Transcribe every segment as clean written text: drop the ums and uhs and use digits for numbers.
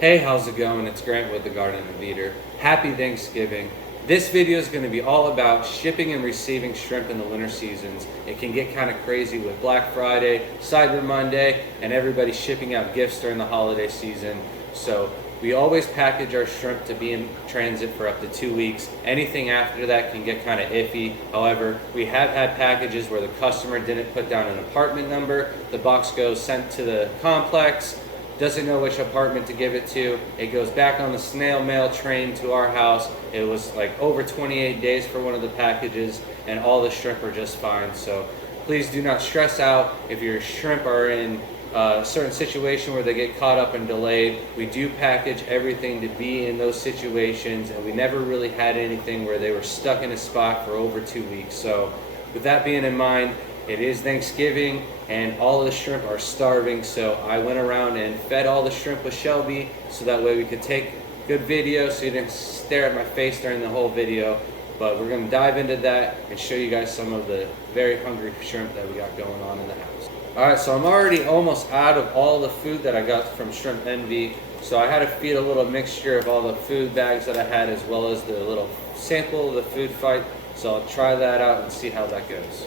Hey, how's it going? It's Grant with the Garden of Eater. Happy Thanksgiving. This video is going to be all about shipping and receiving shrimp in the winter seasons. It can get kind of crazy with Black Friday, Cyber Monday, and everybody shipping out gifts during the holiday season. So we always package our shrimp to be in transit for up to 2 weeks. Anything after that can get kind of iffy. However, we have had packages where the customer didn't put down an apartment number. The box goes sent to the complex, doesn't know which apartment to give it to. It goes back on the snail mail train to our house. It was like over 28 days for one of the packages, and all the shrimp are just fine. So please do not stress out if your shrimp are in a certain situation where they get caught up and delayed. We do package everything to be in those situations, and we never really had anything where they were stuck in a spot for over 2 weeks. So with that being in mind, it is Thanksgiving and all the shrimp are starving, so I went around and fed all the shrimp with Shelby so that way we could take good video so you didn't stare at my face during the whole video. But we're going to dive into that and show you guys some of the very hungry shrimp that we got going on in the house. Alright, so I'm already almost out of all the food that I got from Shrimp Envy, so I had to feed a little mixture of all the food bags that I had as well as the little sample of the food fight, so I'll try that out and see how that goes.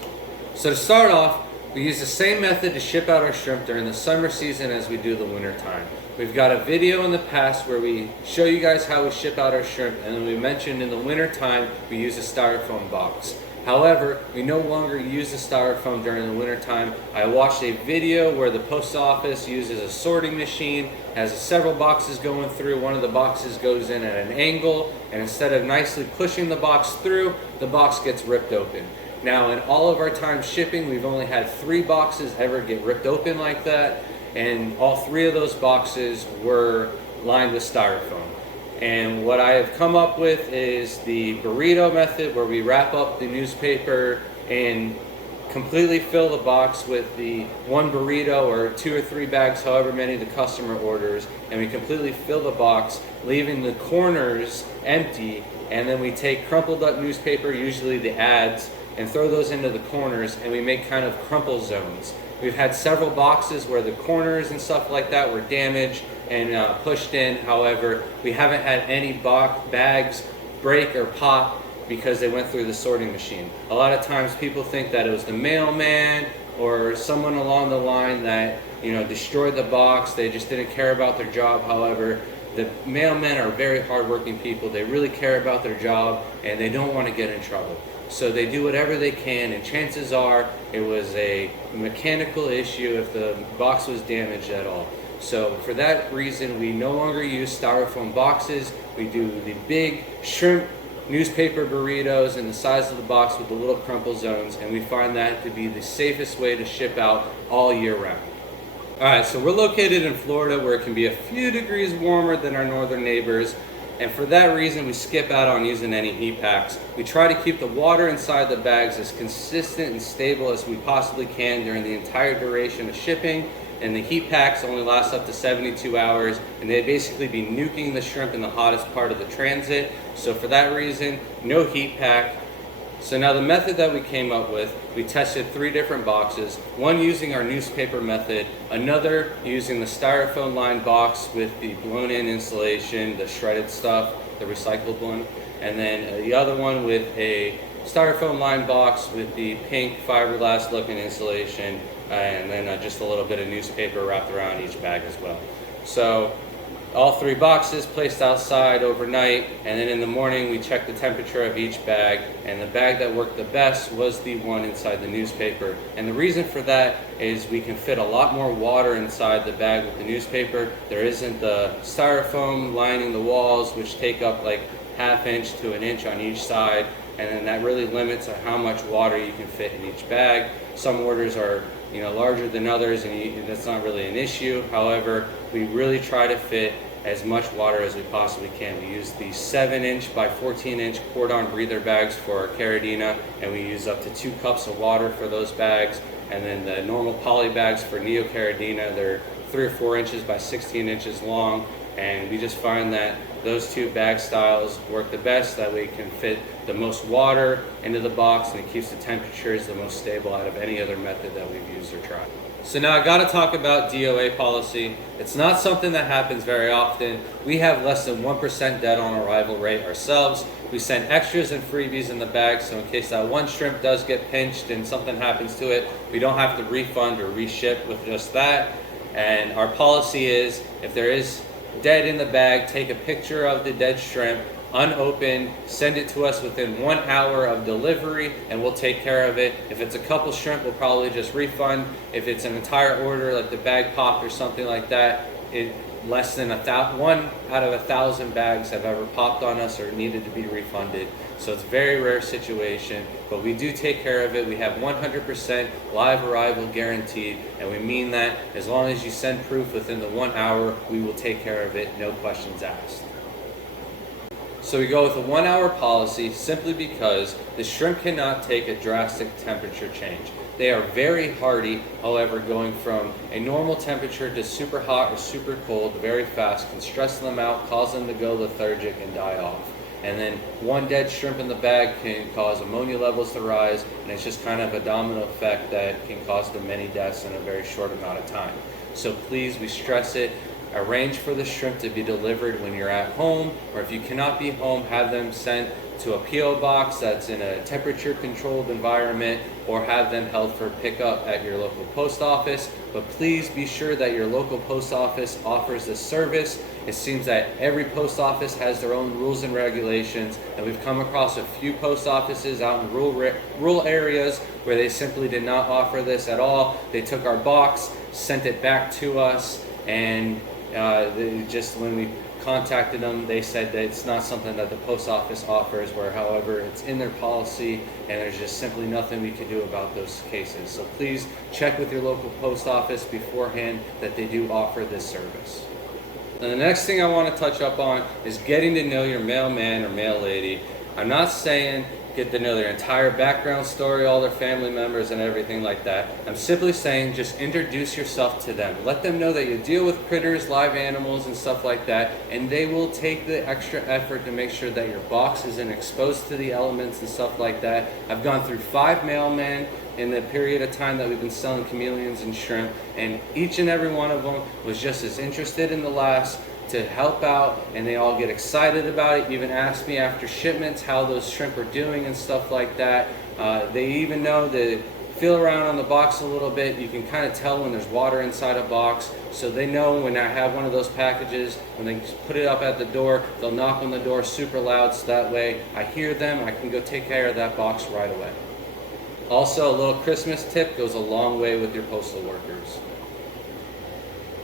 So to start off, we use the same method to ship out our shrimp during the summer season as we do the winter time. We've got a video in the past where we show you guys how we ship out our shrimp, and then we mentioned in the winter time we use a styrofoam box. However, we no longer use the styrofoam during the winter time. I watched a video where the post office uses a sorting machine, has several boxes going through. One of the boxes goes in at an angle, and instead of nicely pushing the box through, the box gets ripped open. Now, in all of our time shipping, we've only had 3 boxes ever get ripped open like that, and all 3 of those boxes were lined with styrofoam. And what I have come up with is the burrito method, where we wrap up the newspaper and completely fill the box with the 1 burrito or 2 or 3 bags, however many the customer orders, and we completely fill the box, leaving the corners empty, and then we take crumpled up newspaper, usually the ads, and throw those into the corners, and we make kind of crumple zones. We've had several boxes where the corners and stuff like that were damaged and pushed in. However, we haven't had any bags break or pop because they went through the sorting machine. A lot of times people think that it was the mailman or someone along the line that, destroyed the box. They just didn't care about their job. However, the mailmen are very hardworking people. They really care about their job and they don't want to get in trouble. So they do whatever they can, and chances are it was a mechanical issue if the box was damaged at all. So for that reason, we no longer use styrofoam boxes. We do the big shrimp newspaper burritos in the size of the box with the little crumple zones, and we find that to be the safest way to ship out all year round. Alright, so we're located in Florida, where it can be a few degrees warmer than our northern neighbors. And for that reason, we skip out on using any heat packs. We try to keep the water inside the bags as consistent and stable as we possibly can during the entire duration of shipping. And the heat packs only last up to 72 hours, and they basically be nuking the shrimp in the hottest part of the transit. So for that reason, no heat pack. So now the method that we came up with, we tested 3 different boxes, one using our newspaper method, another using the styrofoam lined box with the blown in insulation, the shredded stuff, the recycled one, and then the other one with a styrofoam lined box with the pink fiberglass looking insulation, and then just a little bit of newspaper wrapped around each bag as well. So all 3 boxes placed outside overnight, and then in the morning we checked the temperature of each bag, and the bag that worked the best was the one inside the newspaper. And the reason for that is we can fit a lot more water inside the bag with the newspaper. There isn't the styrofoam lining the walls, which take up like ½ inch to 1 inch on each side, and then that really limits how much water you can fit in each bag. Some orders are larger than others, and that's not really an issue. However, we really try to fit as much water as we possibly can. We use the 7-inch by 14-inch cordon breather bags for our Caridina, and we use up to 2 cups of water for those bags. And then the normal poly bags for Neo Caridina, they're 3 or 4 inches by 16 inches long, and we just find that those 2 bag styles work the best. That way it can fit the most water into the box, and it keeps the temperatures the most stable out of any other method that we've used or tried. So now I gotta talk about DOA policy. It's not something that happens very often. We have less than 1% dead on arrival rate ourselves. We send extras and freebies in the bag, so in case that one shrimp does get pinched and something happens to it, we don't have to refund or reship with just that. And our policy is, if there is dead in the bag, take a picture of the dead shrimp, unopened, send it to us within 1 hour of delivery, and we'll take care of it. If it's a couple shrimp, we'll probably just refund. If it's an entire order, like the bag popped or something like that, less than 1 out of 1,000 bags have ever popped on us or needed to be refunded. So it's a very rare situation, but we do take care of it. We have 100% live arrival guaranteed, and we mean that. As long as you send proof within the 1 hour, we will take care of it, no questions asked. So we go with a 1 hour policy simply because the shrimp cannot take a drastic temperature change. They are very hardy, however, going from a normal temperature to super hot or super cold very fast can stress them out, cause them to go lethargic and die off. And then one dead shrimp in the bag can cause ammonia levels to rise, and it's just kind of a domino effect that can cause them many deaths in a very short amount of time. So please, we stress it, arrange for the shrimp to be delivered when you're at home, or if you cannot be home, have them sent to a P.O. box that's in a temperature controlled environment, or have them held for pickup at your local post office. But please be sure that your local post office offers this service. It seems that every post office has their own rules and regulations, and we've come across a few post offices out in rural areas where they simply did not offer this at all. They took our box, sent it back to us, and just when we contacted them, they said that it's not something that the post office offers, where however it's in their policy, and there's just simply nothing we can do about those cases. So please check with your local post office beforehand that they do offer this service. And the next thing I want to touch up on is getting to know your mailman or mail lady. I'm not saying get to know their entire background story, all their family members and everything like that. I'm simply saying just introduce yourself to them. Let them know that you deal with critters, live animals and stuff like that, and they will take the extra effort to make sure that your box isn't exposed to the elements and stuff like that. I've gone through 5 mailmen in the period of time that we've been selling chameleons and shrimp, and each and every one of them was just as interested in the last to help out, and they all get excited about it, even ask me after shipments how those shrimp are doing and stuff like that. They even know to feel around on the box a little bit. You can kind of tell when there's water inside a box, so they know when I have one of those packages, when they put it up at the door, they'll knock on the door super loud, so that way I hear them, I can go take care of that box right away. Also, a little Christmas tip goes a long way with your postal workers.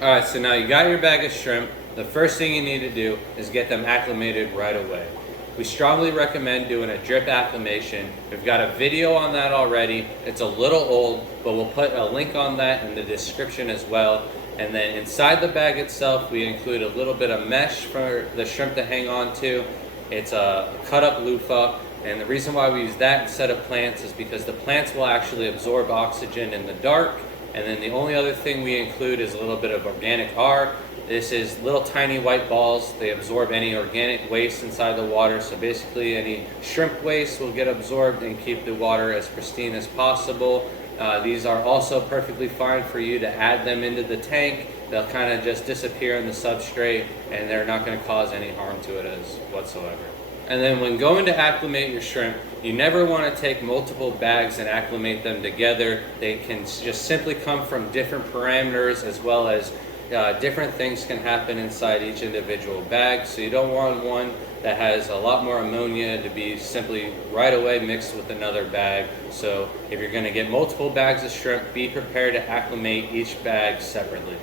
Alright, so now you got your bag of shrimp. The first thing you need to do is get them acclimated right away. We strongly recommend doing a drip acclimation. We've got a video on that already. It's a little old, but we'll put a link on that in the description as well. And then inside the bag itself, we include a little bit of mesh for the shrimp to hang on to. It's a cut up loofah. And the reason why we use that instead of plants is because the plants will actually absorb oxygen in the dark. And then the only other thing we include is a little bit of organic R. This is little tiny white balls. They absorb any organic waste inside the water. So basically any shrimp waste will get absorbed and keep the water as pristine as possible. These are also perfectly fine for you to add them into the tank. They'll kind of just disappear in the substrate, and they're not going to cause any harm to it whatsoever. And then when going to acclimate your shrimp, you never want to take multiple bags and acclimate them together. They can just simply come from different parameters, as well as different things can happen inside each individual bag. So you don't want one that has a lot more ammonia to be simply right away mixed with another bag. So if you're going to get multiple bags of shrimp, be prepared to acclimate each bag separately.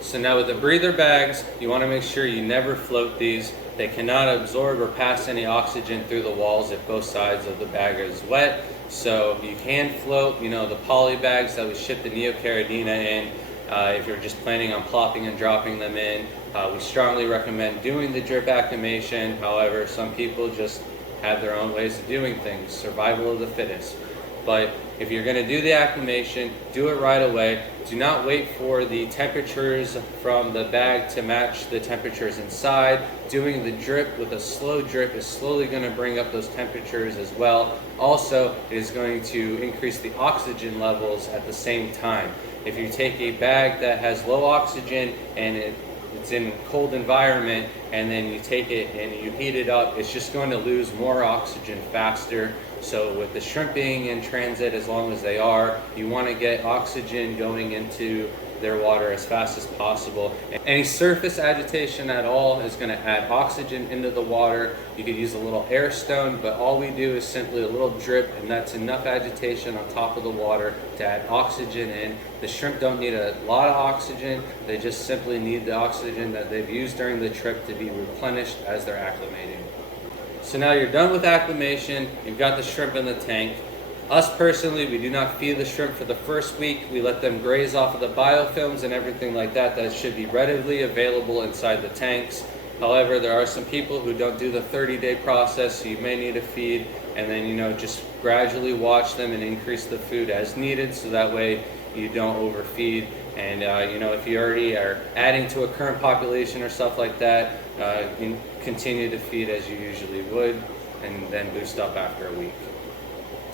So now with the breather bags, you want to make sure you never float these. They cannot absorb or pass any oxygen through the walls if both sides of the bag is wet. So you can float, the poly bags that we ship the Neocaridina in. If you're just planning on plopping and dropping them in, we strongly recommend doing the drip acclimation. However, some people just have their own ways of doing things. Survival of the fittest. But if you're going to do the acclimation, do it right away. Do not wait for the temperatures from the bag to match the temperatures inside. Doing the drip with a slow drip is slowly going to bring up those temperatures as well. Also, it is going to increase the oxygen levels at the same time. If you take a bag that has low oxygen and it's in a cold environment, and then you take it and you heat it up, it's just going to lose more oxygen faster. So with the shrimp being in transit as long as they are, you want to get oxygen going into their water as fast as possible. Any surface agitation at all is going to add oxygen into the water. You could use a little air stone, but all we do is simply a little drip, and that's enough agitation on top of the water to add oxygen in. The shrimp don't need a lot of oxygen. They just simply need the oxygen that they've used during the trip to be replenished as they're acclimating. So now you're done with acclimation, you've got the shrimp in the tank. Us personally, we do not feed the shrimp for the first week. We let them graze off of the biofilms and everything like that. That should be readily available inside the tanks. However, there are some people who don't do the 30-day process, so you may need to feed, and then just gradually watch them and increase the food as needed, so that way you don't overfeed. And if you already are adding to a current population or stuff like that, you continue to feed as you usually would, and then boost up after a week.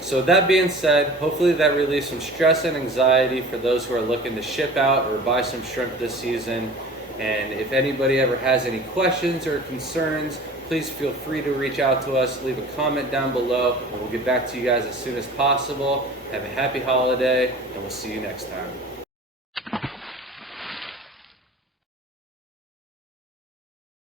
So that being said, hopefully that relieves some stress and anxiety for those who are looking to ship out or buy some shrimp this season. And if anybody ever has any questions or concerns, please feel free to reach out to us, leave a comment down below, and we'll get back to you guys as soon as possible. Have a happy holiday, and we'll see you next time.